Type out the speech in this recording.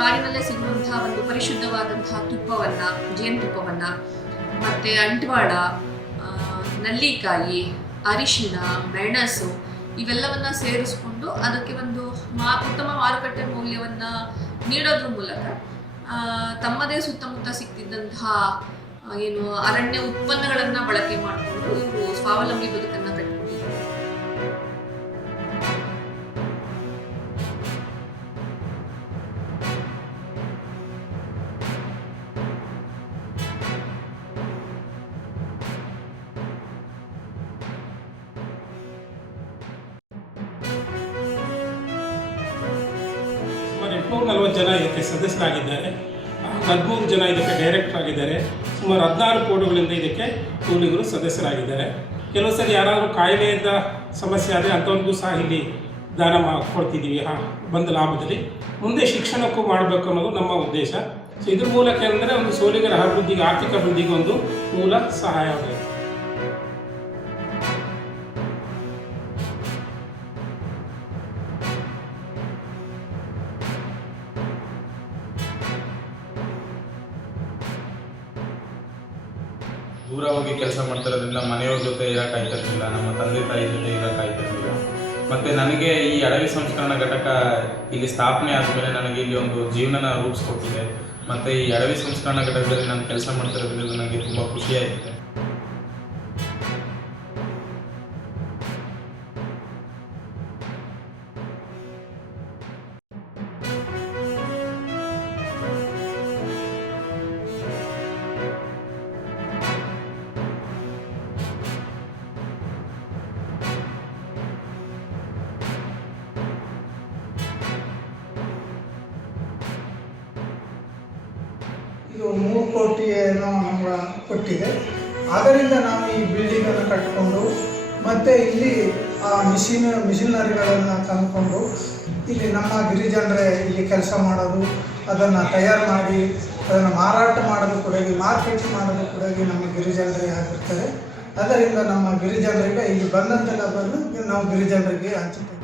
ಕಾಡಿನಲ್ಲೇ ಸಿಗುವಂತಹ ಒಂದು ಪರಿಶುದ್ಧವಾದಂತಹ ತುಪ್ಪವನ್ನು, ಜೇನುತುಪ್ಪವನ್ನು, ಮತ್ತು ಅಂಟ್ವಾಳ, ನಲ್ಲಿಕಾಯಿ, ಅರಿಶಿನ, ಮೆಣಸು ಇವೆಲ್ಲವನ್ನು ಸೇರಿಸ್ಕೊಂಡು ಅದಕ್ಕೆ ಒಂದು ಉತ್ತಮ ಮಾರುಕಟ್ಟೆ ಮೌಲ್ಯವನ್ನು ನೀಡೋದ್ರ ಮೂಲಕ ತಮ್ಮದೇ ಸುತ್ತಮುತ್ತ ಸಿಗ್ತಿದ್ದಂತಹ ಏನು ಅರಣ್ಯ ಉತ್ಪನ್ನಗಳನ್ನು ಬಳಕೆ ಮಾಡಿಕೊಂಡು ಇವರು ಸ್ವಾವಲಂಬಿ ಬದುಕನ್ನು ಕಟ್ಟಿಕೊಂಡಿದ್ದಾರೆ. ಸುಮಾರು 840 ಜನ ಇದಕ್ಕೆ ಸದಸ್ಯರಾಗಿದ್ದಾರೆ. 13 ಜನ ಇದಕ್ಕೆ ಡೈರೆಕ್ಟರ್ ಆಗಿದ್ದಾರೆ. ಸುಮಾರು 16 ಕೋಟಿಗಳಿಂದ ಇದಕ್ಕೆ ಕೂಲಿಗರು ಸದಸ್ಯರಾಗಿದ್ದಾರೆ. ಕೆಲವು ಸರಿ ಯಾರಾದರೂ ಕಾಯಿಲೆಯಿಂದ ಸಮಸ್ಯೆ ಆದರೆ ಅಂಥವ್ರಿಗೂ ಸಹ ಇಲ್ಲಿ ದಾನ ಕೊಡ್ತಿದ್ದೀವಿ ಬಂದ ಲಾಭದಲ್ಲಿ. ಮುಂದೆ ಶಿಕ್ಷಣಕ್ಕೂ ಮಾಡಬೇಕು ಅನ್ನೋದು ನಮ್ಮ ಉದ್ದೇಶ. ಸೊ ಇದ್ರ ಮೂಲಕ ಅಂದರೆ ಒಂದು ಸೋಲಿಗರ ಅಭಿವೃದ್ಧಿಗೆ, ಆರ್ಥಿಕ ಅಭಿವೃದ್ಧಿಗೆ ಒಂದು ಮೂಲ ಸಹಾಯವಾಗಿದೆ. ದೂರ ಹೋಗಿ ಕೆಲಸ ಮಾಡ್ತಿರೋದ್ರಿಂದ ಮನೆಯವ್ರ ಜೊತೆ ಇರೋಕ್ಕಾಗ್ತಿರ್ಲಿಲ್ಲ, ನಮ್ಮ ತಂದೆ ತಾಯಿ ಜೊತೆ ಇರೋಕ್ಕಾಗ್ತಿರ್ಲಿಲ್ಲ. ಮತ್ತು ನನಗೆ ಈ ಅಡವಿ ಸಂಸ್ಕರಣಾ ಘಟಕ ಇಲ್ಲಿ ಸ್ಥಾಪನೆ ಆದಮೇಲೆ ನನಗೆ ಇಲ್ಲಿ ಒಂದು ಜೀವನನ ರೂಪಿಸ್ಕೊಟ್ಟಿದೆ. ಮತ್ತು ಈ ಅಡವಿ ಸಂಸ್ಕರಣಾ ಘಟಕದಲ್ಲಿ ನಾನು ಕೆಲಸ ಮಾಡ್ತಿರೋದ್ರಿಂದ ನನಗೆ ತುಂಬ ಖುಷಿಯಾಗಿದೆ. ಇದು 3 ಕೋಟಿ ಏನೋ ನಮ್ಗೆ ಕೊಟ್ಟಿದೆ. ಅದರಿಂದ ನಾವು ಈ ಬಿಲ್ಡಿಂಗನ್ನು ಕಟ್ಟಿಕೊಂಡು ಮತ್ತು ಇಲ್ಲಿ ಮಿಷಿನರಿಗಳನ್ನು ತಂದುಕೊಂಡು ಇಲ್ಲಿ ನಮ್ಮ ಗಿರಿಜನರೇ ಇಲ್ಲಿ ಕೆಲಸ ಮಾಡೋದು, ಅದನ್ನು ತಯಾರು ಮಾಡಿ ಅದನ್ನು ಮಾರಾಟ ಮಾಡೋದು ಕೂಡ, ಮಾರ್ಕೆಟಿಂಗ್ ಮಾಡೋದು ಕೂಡ ನಮ್ಮ ಗಿರಿಜನರೇ ಆಗಿರ್ತದೆ. ಅದರಿಂದ ನಮ್ಮ ಗಿರಿಜನರಿಗೆ ಇಲ್ಲಿ ಬಂದಂತೆಲ್ಲ ಬಂದು ನಾವು ಗಿರಿಜನರಿಗೆ ಹಂಚುತ್ತೇವೆ.